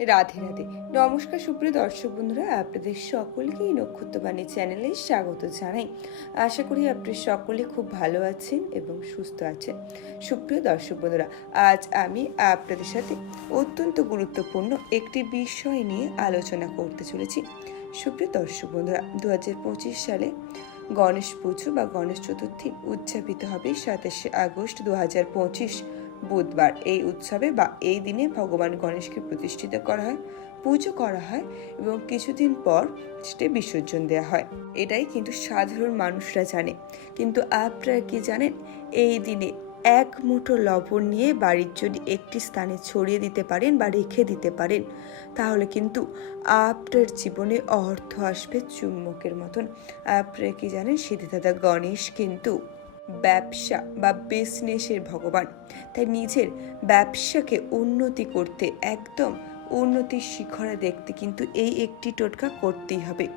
রাধে রাধে। নমস্কার সুপ্রিয় দর্শক বন্ধুরা, আপনাদের সকলকে এই নক্ষত্রবাণী চ্যানেলে স্বাগত জানাই। আশা করি আপনারা সকলে খুব ভালো আছেন এবং সুস্থ আছেন। সুপ্রিয় দর্শক বন্ধুরা, আজ আমি আপনাদের সাথে অত্যন্ত গুরুত্বপূর্ণ একটি বিষয় নিয়ে আলোচনা করতে চলেছি। সুপ্রিয় দর্শক বন্ধুরা দু হাজার পঁচিশ সালে গণেশ পুজো বা গণেশ চতুর্থী উদযাপিত হবে সাতাশে আগস্ট দু হাজার পঁচিশ। বুধবার এই উৎসবে বা এই দিনে ভগবান গণেশকে প্রতিষ্ঠিত করা হয়, পুজো করা হয় এবং কিছুদিন পর সেটা বিসর্জন দেওয়া হয়। এটাই কিন্তু সাধারণ মানুষরা জানে। কিন্তু আপনারা কি জানেন? এই দিনে এক মুঠো লবণ নিয়ে বাড়ির যদি একটি স্থানে ছড়িয়ে দিতে পারেন বা রেখে দিতে পারেন, তাহলে কিন্তু আপনার জীবনে অর্থ আসবে চুম্বকের মতন। আপনারা কি জানেন? সিদ্ধিদাতা গণেশ কিন্তু ব্যবসা বা বিজনেসের ভগবান। তাই নিজের ব্যবসাকে উন্নতি করতে, একদম উন্নতির শিখরে দেখতে কিন্তু এই একটি টোটকা করতেই হবে।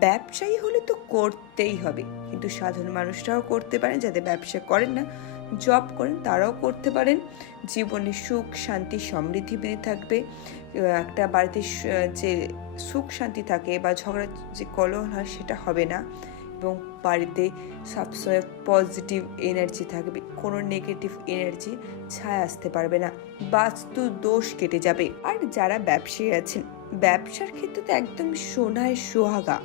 ব্যবসায়ী হলে তো করতেই হবে। কিন্তু সাধারণ মানুষরাও করতে পারেন, যাদের ব্যবসা করেন না জব করেন, তারাও করতে পারেন। জীবনে সুখ, শান্তি, সমৃদ্ধি বৃদ্ধি থাকবে। একটা বাড়িতে যে সুখ, শান্তি থাকে বা ঝগড়া, যে কলহ হয়, সেটা হবে না। এবং বাড়িতে সবসময় পজিটিভ এনার্জি থাকবে। কোনো নেগেটিভ এনার্জি ছায় আসতে পারবে না। বাস্তু দোষ কেটে যাবে। আর যারা ব্যবসায়ী আছেন, ব্যবসার ক্ষেত্রে তো একদম সোনায় সোহাগা।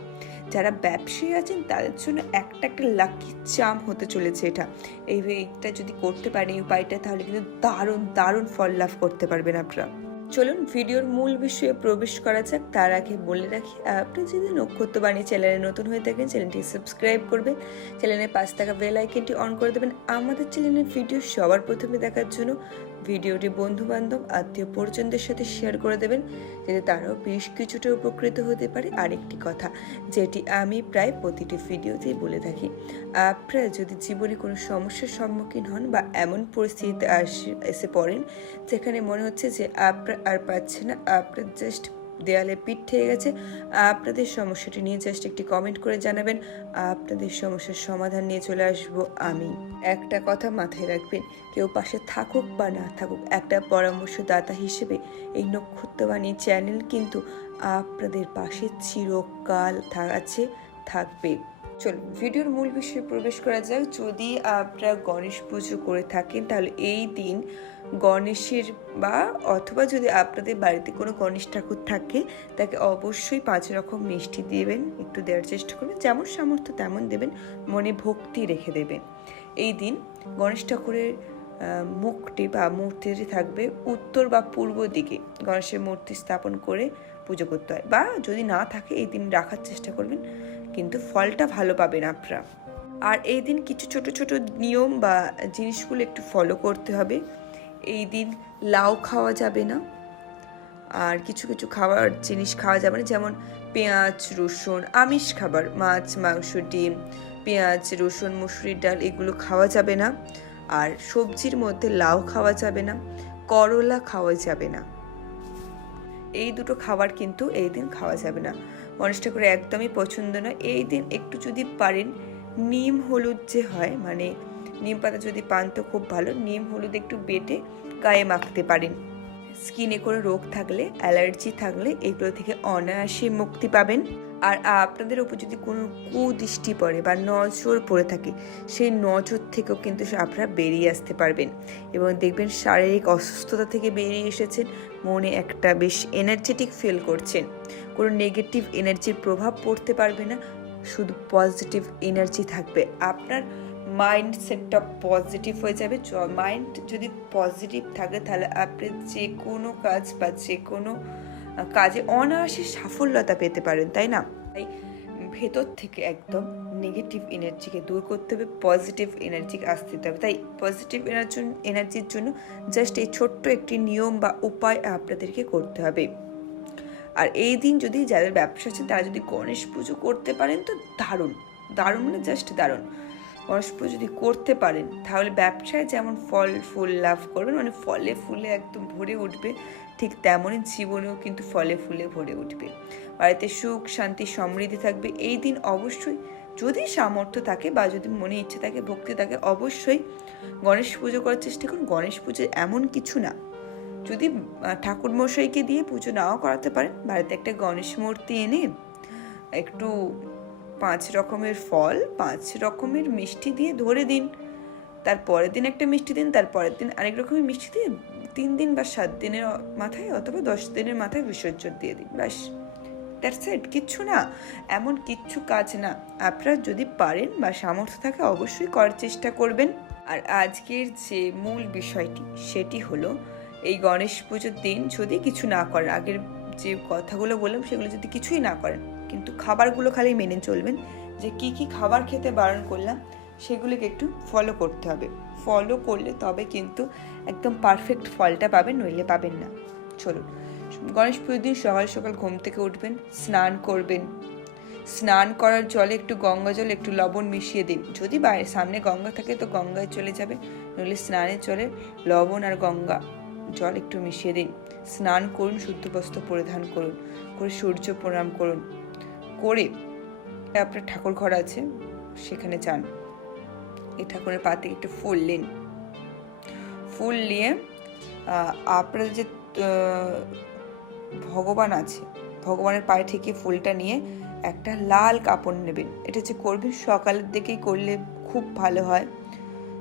যারা ব্যবসায়ী আছেন, তাদের জন্য একটা একটা লাকি চাম হতে চলেছে এটা। এই, এইটা যদি করতে পারেন, এই উপায়টা, তাহলে কিন্তু দারুণ দারুণ ফল লাভ করতে পারবেন আপনারা। চলুন, ভিডিওর মূল বিষয়ে প্রবেশ করা যাক। তার আগে বলে রাখি, আপনি যদি নক্ষত্রবাণী চ্যানেলে নতুন হয়ে থাকেন, চ্যানেলটি সাবস্ক্রাইব করবেন। চ্যানেলের পাশ থাকা বেল আইকনটি অন করে দেবেন। আমাদের চ্যানেলের ভিডিও সবার প্রথমে দেখার জন্য ভিডিওটি বন্ধুবান্ধব, আত্মীয় পরিজনদের সাথে শেয়ার করে দেবেন যাতে তারাও বেশ কিছুটা উপকৃত হতে পারে আরেকটি কথা, যেটি আমি প্রায় প্রতিটি ভিডিওতেই বলে থাকি। আপনারা যদি জীবনে কোনো সমস্যার সম্মুখীন হন বা এমন পরিস্থিতিতে এসে পড়েন, যেখানে মনে হচ্ছে যে আপনার আর পাচ্ছে না, আপনার জাস্ট দেয়ালে পিঠ ঠেয়ে গেছে। আপনাদের সমস্যাটি নিয়ে জাস্ট একটি কমেন্ট করে জানাবেন। আপনাদের সমস্যার সমাধান নিয়ে চলে আসব আমি। একটা কথা মাথায় রাখবেন, কেউ পাশে থাকুক বা না থাকুক, একটা পরামর্শদাতা হিসেবে এই নক্ষত্রবাণী চ্যানেল কিন্তু আপনাদের পাশে চিরকাল আছে, থাকবে। চলুন, ভিডিওর মূল বিষয়ে প্রবেশ করা যাক। যদি আপনারা গণেশ পুজো করে থাকেন, তাহলে এই দিন গণেশের বা অথবা যদি আপনাদের বাড়িতে কোনো গণেশ ঠাকুর থাকে, তাকে অবশ্যই পাঁচ রকম মিষ্টি দেবেন, একটু দেওয়ার চেষ্টা করবেন। যেমন সামর্থ্য তেমন দেবেন, মনে ভক্তি রেখে দেবেন। এই দিন গণেশ ঠাকুরের মুখটি বা মূর্তিটি থাকবে, উত্তর বা পূর্ব দিকে গণেশের মূর্তি স্থাপন করে পুজো করতে হয়। বা যদি না থাকে, এই দিন রাখার চেষ্টা করবেন। কিন্তু ফলটা ভালো পাবেন আপনারা। আর এই দিন কিছু ছোট ছোট নিয়ম বা জিনিসগুলো একটু ফলো করতে হবে। এই দিন লাউ খাওয়া যাবে না। আর কিছু কিছু খাবার জিনিস খাওয়া যাবে না, যেমন পেঁয়াজ, রসুন, আমিষ খাবার, মাছ, মাংস, ডিম, পেঁয়াজ, রসুন, মুসুরির ডাল, এগুলো খাওয়া যাবে না। আর সবজির মধ্যে লাউ খাওয়া যাবে না, করলা খাওয়া যাবে না। এই দুটো খাবার কিন্তু এই দিন খাওয়া যাবে না। গণেশ ঠাকুর একদমই পছন্দ নয়। এই দিন একটু যদি পারেন, নিম হলুদ যে হয় মানে নিম পাতা যদি পান তো খুব ভালো, নিম হলুদ একটু বেটে গায়ে মাখতে পারেন। স্কিনে করে রোগ থাকলে, অ্যালার্জি থাকলে এগুলো থেকে অনায়াসে মুক্তি পাবেন। আর আপনাদের ওপর যদি কোনো কুদৃষ্টি পড়ে বা নজর পড়ে থাকে, সেই নজর থেকেও কিন্তু আপনারা বেরিয়ে আসতে পারবেন। এবং দেখবেন শারীরিক অসুস্থতা থেকে বেরিয়ে এসেছেন, মনে একটা বেশ এনার্জেটিক ফিল করছেন। কোনো নেগেটিভ এনার্জির প্রভাব পড়তে পারবে না, শুধু পজিটিভ এনার্জি থাকবে। আপনার মাইন্ড সেটটা পজিটিভ হয়ে যাবে। মাইন্ড যদি পজিটিভ থাকে, তাহলে আপনি যে কোনো কাজ বা যে কোনো কাজে অনায়াসে সাফল্যতা পেতে পারেন, তাই না? তাই ভেতর থেকে একদম নেগেটিভ এনার্জিকে দূর করতে হবে পজিটিভ এনার্জি আসতে হবে। তাই পজিটিভ এনার্জি এনার্জির জন্য জাস্ট এই ছোট্ট একটি নিয়ম বা উপায় আপনাদেরকে করতে হবে। আর এই দিন যদি যাদের ব্যবসা আছে, তারা যদি গণেশ পুজো করতে পারেন, তো দারুণ। দারুণ মানে জাস্ট দারুণ। পুজো যদি করতে পারেন, তাহলে ব্যবসায় যেমন ফল, ফুল লাভ করবেন মানে ফলে ফুলে একদম ভরে উঠবে, ঠিক তেমনই জীবনেও কিন্তু ফলে ফুলে ভরে উঠবে। বাড়িতে সুখ, শান্তি, সমৃদ্ধি থাকবে, এই দিন অবশ্যই যদি সামর্থ্য থাকে বা যদি মনে ইচ্ছে থাকে, ভক্তি থাকে, অবশ্যই গণেশ পুজো করার চেষ্টা করুন। গণেশ পুজো এমন কিছু না। যদি ঠাকুর মশাইকে দিয়ে পুজো নাও করাতে পারেন, বাড়িতে একটা গণেশ মূর্তি এনে একটু পাঁচ রকমের ফল, পাঁচ রকমের মিষ্টি দিয়ে ধরে দিন। তার পরের দিন একটা মিষ্টি দিন, তার পরের দিন আরেক রকমের মিষ্টি দিয়ে তিন দিন বা সাত দিনের মাথায় অথবা দশ দিনের মাথায় বিসর্জন দিয়ে দিন, ব্যাস। দ্যাটস ইট, কিচ্ছু না, এমন কিচ্ছু কাজ না। আপনারা যদি পারেন বা সামর্থ্য থাকে অবশ্যই করার চেষ্টা করবেন। আর আজকের যে মূল বিষয়টি, সেটি হলো এই গণেশ পুজোর দিন যদি কিছু না করেন, আগের যে কথাগুলো বললাম, সেগুলো যদি কিছুই না করেন কিন্তু খাবারগুলো খালি মেনে চলবেন যে কি কি খাবার খেতে বারণ করলাম, সেগুলোকে একটু ফলো করতে হবে। ফলো করলে তবে কিন্তু একদম পারফেক্ট ফলটা পাবেন, নইলে পাবেন না। চলুন, গণেশ পুজোর দিন সকাল সকাল ঘুম থেকে উঠবেন, স্নান করবেন। স্নান করার জলে একটু গঙ্গা জল, একটু লবণ মিশিয়ে দিন। যদি বাইরে সামনে গঙ্গা থাকে তো গঙ্গায় চলে যাবে, নইলে স্নানের জলে লবণ আর গঙ্গা জল একটু মিশিয়ে দিন। স্নান করুন, শুদ্ধ বস্ত্র পরিধান করুন, করে সূর্য প্রণাম করুন। করে আপনার ঠাকুর ঘর আছে, সেখানে যান। এই ঠাকুরের পাতে একটু ফুল নিন। ফুল নিয়ে আপনার যে ভগবান আছে, ভগবানের পায়ে থেকে ফুলটা নিয়ে একটা লাল কাপড় নেবেন। এটা যে করবেন, সকালের দিকেই করলে খুব ভালো হয়।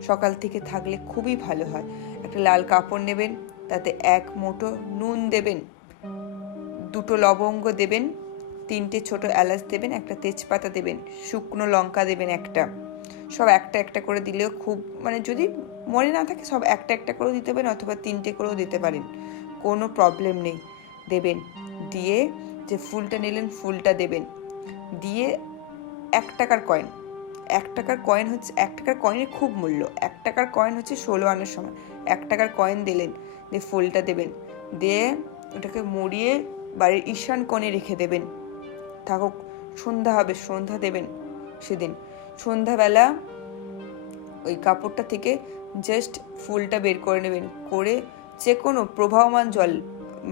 সকাল থেকে থাকলে খুবই ভালো হয়। একটা লাল কাপড় নেবেন, তাতে এক মুঠো নুন দেবেন, দুটো লবঙ্গ দেবেন তিনটে ছোট এলাচ দেবেন, একটা তেজপাতা দেবেন, শুকনো লঙ্কা দেবেন একটা। সব একটা একটা করে দিলেও খুব মানে যদি মনে না থাকে সব একটা একটা করেও দিতে পারেন অথবা তিনটে করেও দিতে পারেন। কোনো প্রবলেম নেই। দেবেন, দিয়ে যে ফুলটা নিলেন ফুলটা দেবেন। দিয়ে এক টাকার কয়েন এক টাকার কয়েন হচ্ছে, এক টাকার কয়েনের খুব মূল্য। এক টাকার কয়েন হচ্ছে ষোলো আনার সময় এক টাকার কয়েন দিলেন, দিয়ে ফুলটা দেবেন। দিয়ে ওটাকে মুড়িয়ে বাড়ির ঈশান কোণে রেখে দেবেন। থাকুক, সন্ধ্যা হবে, সন্ধ্যা দেবেন সেদিন। সন্ধ্যাবেলা ওই কাপড়টা থেকে জাস্ট ফুলটা বের করে নেবেন। করে যে কোনো প্রবাহমান জল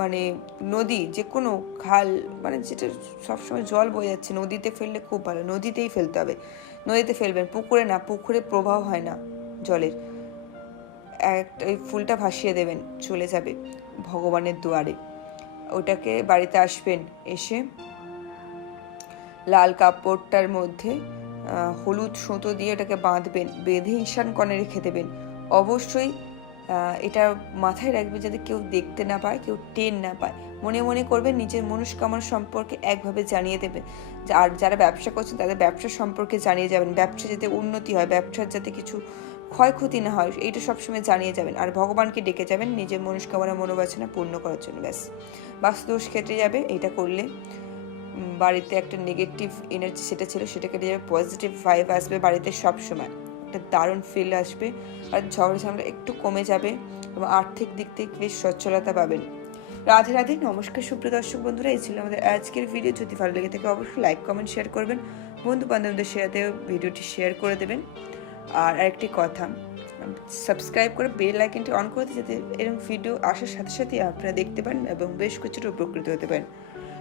মানে নদী, যে কোনো খাল মানে যেটা সবসময় জল বয়ে যাচ্ছে, নদীতে ফেললে খুব ভালো, নদীতেই ফেলতে হবে। নদীতে ফেলবেন, পুকুরে না, পুকুরে প্রবাহ হয় না জলের। একটা ওই ফুলটা ভাসিয়ে দেবেন, চলে যাবে ভগবানের দুয়ারে। ওটাকে বাড়িতে আসবেন, এসে লাল কাপড়টার মধ্যে হলুদ সুতো দিয়ে ওটাকে বাঁধবেন, বেঁধে ঈশান কণে রেখে দেবেন। অবশ্যই এটা মাথায় রাখবে যাতে কেউ দেখতে না পায়, কেউ টেন না পায়। মনে মনে করবেন, নিজের মনস্কামনা সম্পর্কে একভাবে জানিয়ে দেবেন। যা- আর যারা ব্যবসা করছেন, তাদের ব্যবসা সম্পর্কে জানিয়ে যাবেন। ব্যবসা যাতে উন্নতি হয়, ব্যবসার যাতে কিছু ক্ষয়ক্ষতি না হয়, এইটা সবসময় জানিয়ে যাবেন। আর ভগবানকে ডেকে যাবেন নিজের মনস্কামনা, মনোবাসনা পূর্ণ করার জন্য, ব্যাস। বাস্তুদোষ কেটে যাবে এটা করলে বাড়িতে একটা নেগেটিভ এনার্জি সেটা ছিল সেটা কেটে যাবে পজিটিভ ভাইব আসবে বাড়িতে সব সময় একটা দারুণ ফিল আসবে আর ঝগড়া ঝামেলা একটু কমে যাবে এবং আর্থিক দিক থেকে বেশ সচ্ছলতা পাবেন। রাধে রাধে, নমস্কার সুপ্রিয় দর্শক বন্ধুরা, এই ছিল আমাদের আজকের ভিডিও যদি ভালো লেগে থাকে অবশ্যই লাইক কমেন্ট শেয়ার করবেন। বন্ধু বান্ধবদের সাথে ভিডিওটি শেয়ার করে দেবেন। আর আরেকটি কথা সাবস্ক্রাইব করে বেল আইকনটি অন করে দিন যাতে এরকম ভিডিও আসার সাথে সাথে আপনারা দেখতে পান এবং বেশ কিছুটা উপকৃত হতে পারেন।